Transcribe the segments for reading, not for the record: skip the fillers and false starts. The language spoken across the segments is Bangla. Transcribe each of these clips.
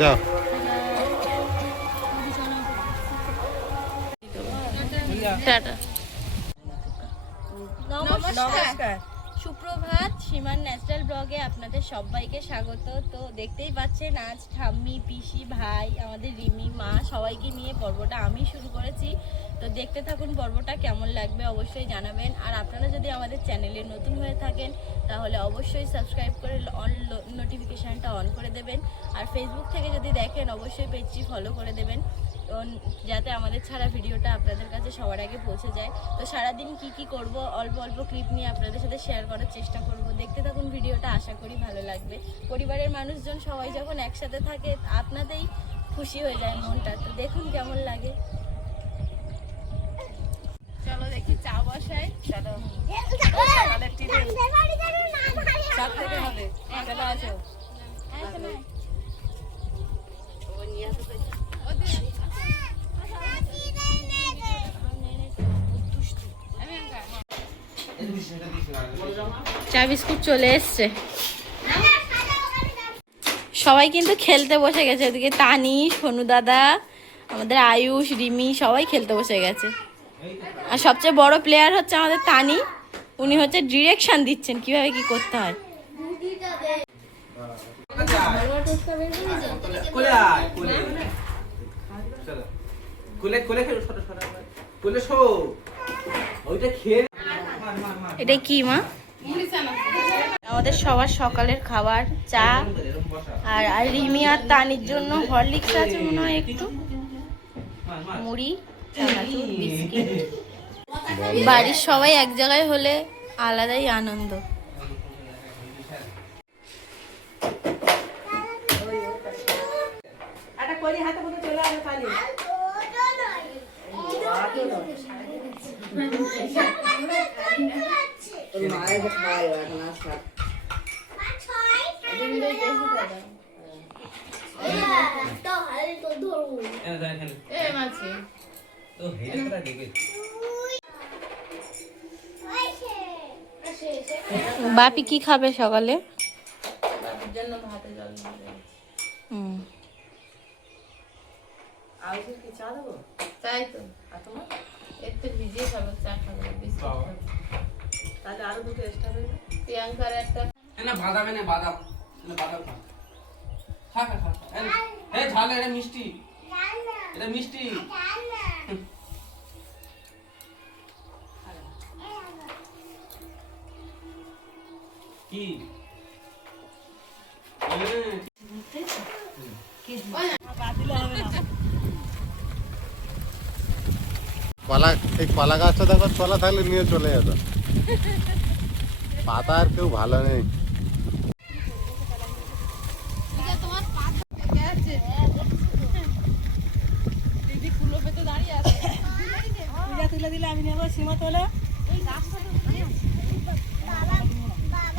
যাও। টাটা। নমস্কার, সুপ্রভাত। সীমার ন্যাচারাল ব্লগে আপনাদের সবাইকে স্বাগত। তো দেখতেই পাচ্ছেন আজ ঠাম্মি, পিসি, ভাই, আমাদের রিমি, মা সবাইকে নিয়ে পর্বটা আমি শুরু করেছি। তো দেখতে থাকুন পর্বটা, কেমন লাগবে অবশ্যই জানাবেন। আর আপনারা যদি আমাদের চ্যানেলে নতুন হয়ে থাকেন তাহলে অবশ্যই সাবস্ক্রাইব করে নোটিফিকেশানটা অন করে দেবেন। আর ফেসবুক থেকে যদি দেখেন অবশ্যই পেজটি ফলো করে দেবেন, যাতে আমাদের ছাড়া ভিডিওটা আপনাদের কাছে সবার আগে পৌঁছে যায়। তো সারাদিন কি করব অল্প অল্প ক্লিপ নিয়ে আপনাদের সাথে শেয়ার করার চেষ্টা করব। দেখতে থাকুন ভিডিওটা, আশা করি ভালো লাগবে। পরিবারের মানুষজন সবাই যখন একসাথে থাকে আপনাদেরই খুশি হয়ে যায় মনটা। তো দেখুন কেমন লাগে। চলো দেখি চা বসাই। চলো সকালের টিফিন সাত থেকে হবে। চলো আসো। ও নিয়ে আসো তো। চা বিস্কুট চলে এসছে। সবাই কিন্তু খেলতে বসে গেছে। ওদিকে তানি, সোনু দাদা, আমাদের আয়ুষ, রিমি সবাই খেলতে বসে গেছে। আর সবচেয়ে বড় প্লেয়ার হচ্ছে আমাদের তানি। উনি হচ্ছে ডিরেকশন দিচ্ছেন কিভাবে কি করতে হয়। এটা কি মা? আমাদের সবার সকালের খাবার চা। আর রিমি আর তানির জন্য হরলিক্স আছে মনে হয়, একটু মুড়ি, চানাচুর, বিস্কিট। বাড়ির সবাই এক জায়গায় হলে আলাদাই আনন্দ। বাপি কি খাবে সকালে? চাই তো একটু ভিজিয়ে খাবো, চা খাবো, তাহলে আরো দুটো এক্সট্রা দেবে। প্রিয়াঙ্কার একটা না বাদাম এনে বাদাম বাদাম খা খা খা খা। এই ঝাল, এটা মিষ্টি, এটা মিষ্টি। কি কলা, এই কলা গাছটা দেখো, কলা থাকলে নিয়ে চলে যেত। পাতা আর কেউ ভালো নেই।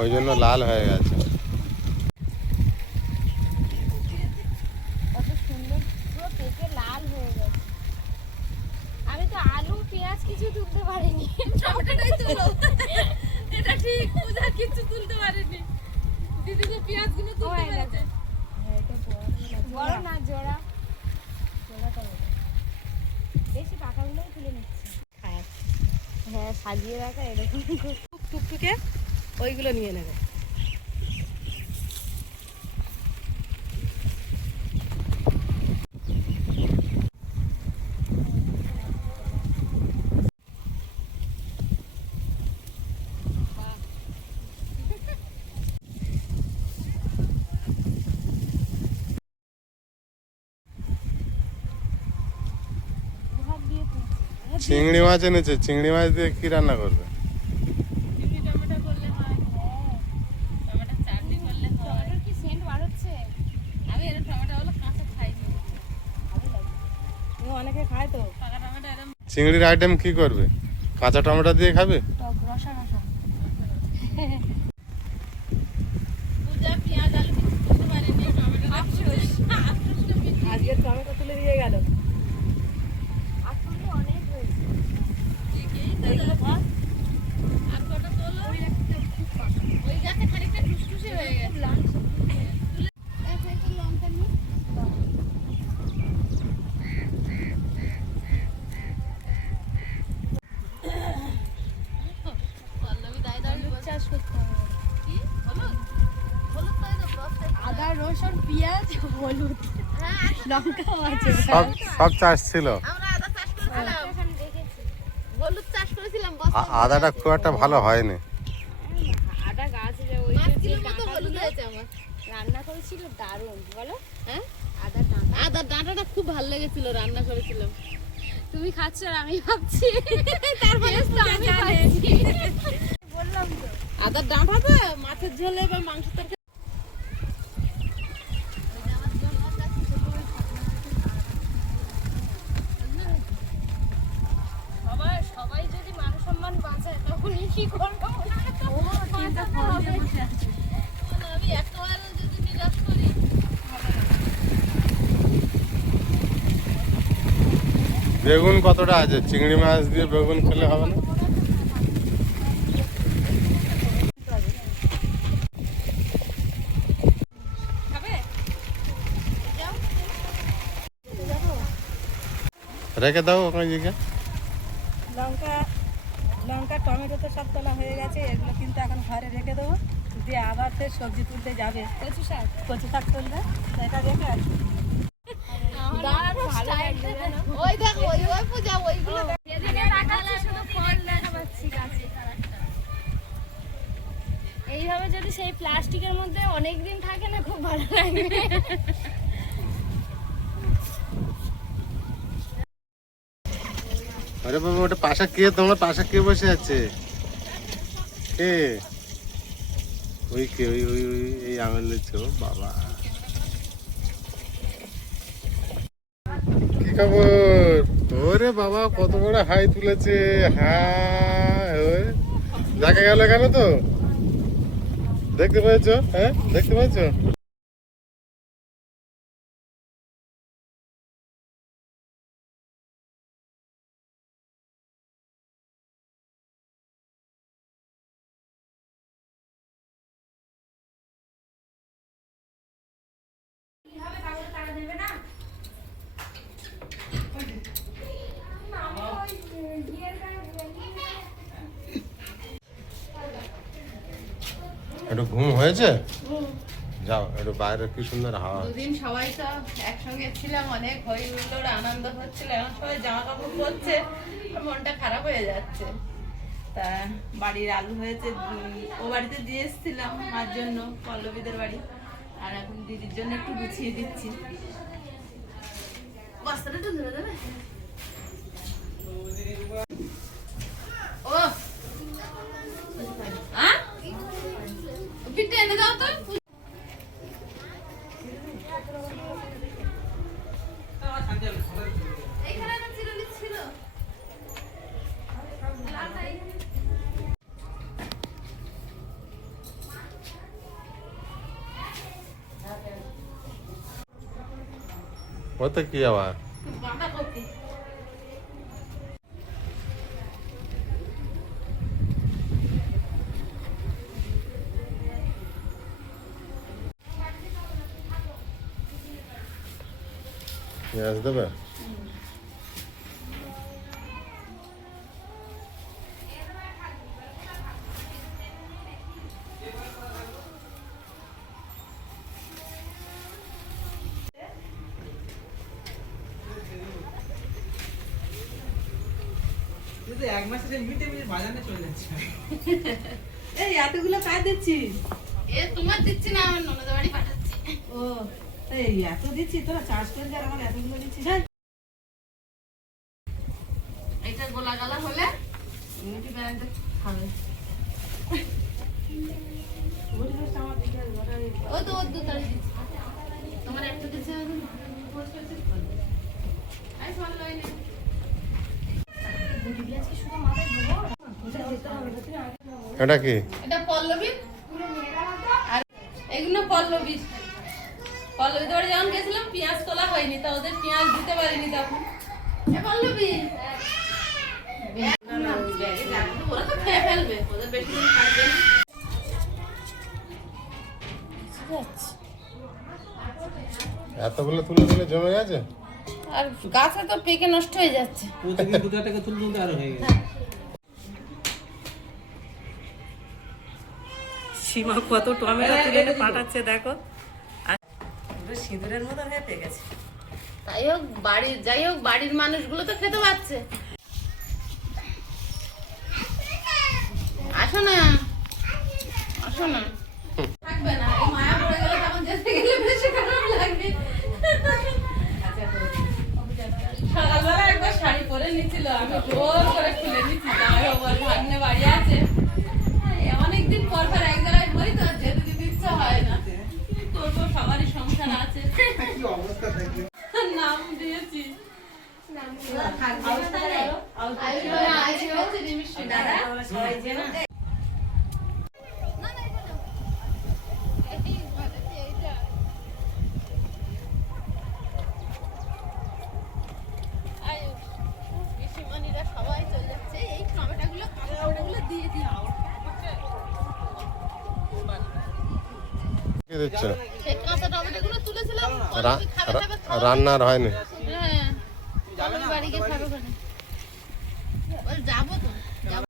ওই জন্য লাল হয়ে গেছে। আমি তো আলু পেঁয়াজ কিছু তুলতে পারিনি, টমেটোটাই তুলো। এটা ঠিক, পূজা কিছু তুলতে পারিনি। দিদি তো পেঁয়াজ গুলো তুলতে পেরেছে। বড় না জোড়া বেশি পাকাগুলোই তুলে নিচ্ছি। হ্যাঁ, সাজিয়ে রাখা এরকম টুকটুকে ওইগুলো নিয়ে নেবে। চিংড়ি মাছ এনেছে, চিংড়ি মাছ দিয়ে কি রান্না করবে? চিংড়ির আইটেম কি করবে? কাঁচা টমেটো দিয়ে খাবে? আজকে টমেটো তুলে দিয়ে গেল। আদা রসুন পেঁয়াজ হলুদ লঙ্কাও আছে। সব সব চাষ ছিল। আমরা আদা চাষ করেছিলাম, হলুদ চাষ করেছিলাম। আদাটা খুব একটা ভালো হয়নি। আদা গাছ ওই 5 কিলোর মতো হলুদ হয়েছে আমার। রান্না করেছিল দারুণ বলো। হ্যাঁ, আদার ডাঁটা আদার ডাঁটাটা খুব ভালো লেগেছিল, রান্না করেছিলাম। তুমি খাচ্ছ আর আমি ভাবছি তারপরে তো আমি খাচ্ছি। বললাম তো আদার ডাঁটাতে মাছের ঝোলে বা মাংস তরকারি। সবাই যদি মান সম্মান বাঁচায় তখনই কি করবো? আমি একবার যদি নিরাশ করি। বেগুন কতটা আছে? চিংড়ি মাছ দিয়ে বেগুন খেলে হবে না? রেখে দাও ওখানে দিকে। লঙ্কা লঙ্কা টমেটো তো সব তোলা হয়ে গেছে, এগুলো কিন্তু এখন ঘরে রেখে দেবো, দিয়ে আবার ফের সবজি তুলতে যাবে। কচু শাক তুলবে, তো এটা রেখে আসবে। ওই দেখো, ওই ওই পূজা, ওইগুলো এইভাবে যদি সেই প্লাস্টিকের মধ্যে অনেক দিন থাকে না, খুব ভালো লাগবে। আরে বাবা, ওটা পাশা কে? তোমার পাশা কে বসে আছে? কে? ওই কে? ওই ওই ওই এই আঙুল দিচ্ছে। ও বাবা, কি খবর? ওরে বাবা, কত বড় হাই তুলেছে। হ্যাঁ, ওই দেখা গেল কেন? তো দেখতে পেয়েছো? হ্যাঁ, দেখতে পেয়েছো? একটু ঘুম হয়েছে? যাও একটু বাইরে, কি সুন্দর হাওয়া। দুদিন সবাই তো একসঙ্গে ছিলাম, অনেক হই হুল্লোড় আনন্দ হচ্ছিল। এখন সবাই জামা কাপড় পরছে, মনটা খারাপ হয়ে যাচ্ছে। তা বাড়ির আলু হয়েছে, ও বাড়িতে দিয়ে এসেছিলাম মার জন্য, পল্লবীদের বাড়ি। আর এখন দিদির জন্য একটু গুছিয়ে দিচ্ছি। বস্তাটা একটু ধরে দেবে? ও পিঠে এনে দাও তো। এখানে একটা চিরুনি ছিল। ওতে কি আবার? বাঁধাকপি। পেঁয়াজ দেবে? এক মাসের এমনিতে বাজারে চলে যাচ্ছে। এই এতগুলো কাজ দিচ্ছিস? এ তোমার দিচ্ছি না, আমার ননদের বাড়ি পাঠাচ্ছি। ও, এই এত দিচ্ছি, তোরা চাষ করবি আর আমার এতগুলো দিচ্ছিস? হ্যাঁ, এটা গোলা গালা হলে মিটি বেড়াতে খাবে। ওই তো ওর 2 তারিখ দিচ্ছি। তোমার একটা দিচ্ছে, আই ফোন লাইনে। এটা কি? এটা পল্লবী, আর এগুলো পল্লবী। পল্লবীদের বাড়ি যখন গেছিলাম পেঁয়াজ তোলা হয়নি, তা ওদের পেঁয়াজ দিতে পারিনি তখন। এ পল্লবী, ওরা তো খেয়ে ফেলবে, ওদের বেশি দিন থাকবে না। এতগুলো তুলে তুলে জমে গেছে। আর গাছে তো পেকে নষ্ট হয়ে যাচ্ছে। প্রতিদিন 2 টাকা তুলতে তুলতে আরো হয়ে গেছে। সীমা কত টমেটো তুলে এনে পাঠাচ্ছে দেখো। সিঁদুরের মতন হয়ে পেয়ে গেছে। যাই হোক বাড়ির মানুষগুলো তো খেতে পাচ্ছে। আসো না, আসো না। থাকবে না, এই মায়া পড়ে গেলে তখন যেতে গেলে বেশি খারাপ লাগবে। সকালবেলা একবার শাড়ি পরে নিচ্ছিল, আমি জোর করে খুলে নিচ্ছি। আমার ভাগ্নে বাড়ি আছে, অনেকদিন পর পর এক জায়গায় হই তো, যেতে দিতে ইচ্ছা হয় না। কি করবো, সবারই সংসার আছে। নাম দিয়েছি সবাই চলে যাচ্ছে। এই টমেটোগুলো দিয়ে দিও। কি দিচ্ছ? সেই কাঁচা টমেটোগুলো তুলেছিলাম, রান্নার হয়নি? হ্যাঁ, আমার বাড়িতে খাবে ওখানে। যাবো তো, যাবো।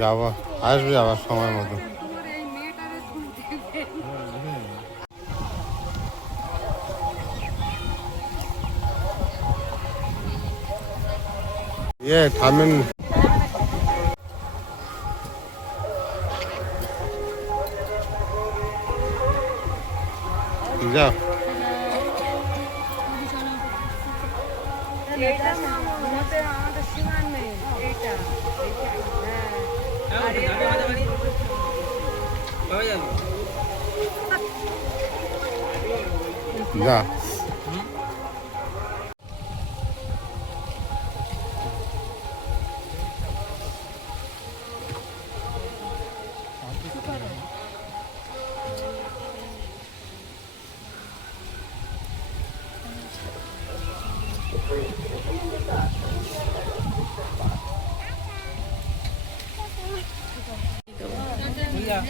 যাবো, আসবে আবার সময় মতো। থামেন। যাও। আমাদের সীমান নেই এইটা। যা।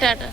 টাটা।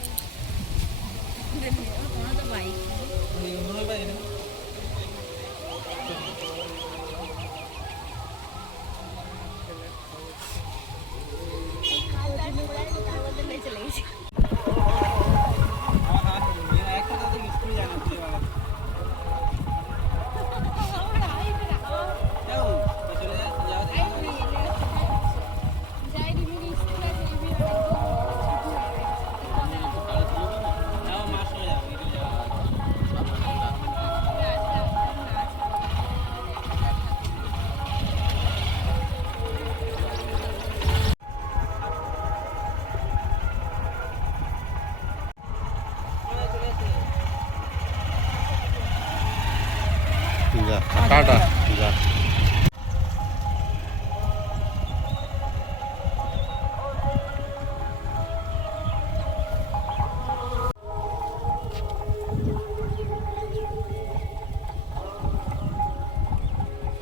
যা, টাটা। যা।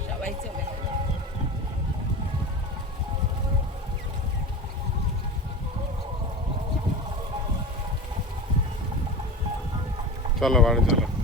সবাই চলে গেল। চলো বাড়ি চলো।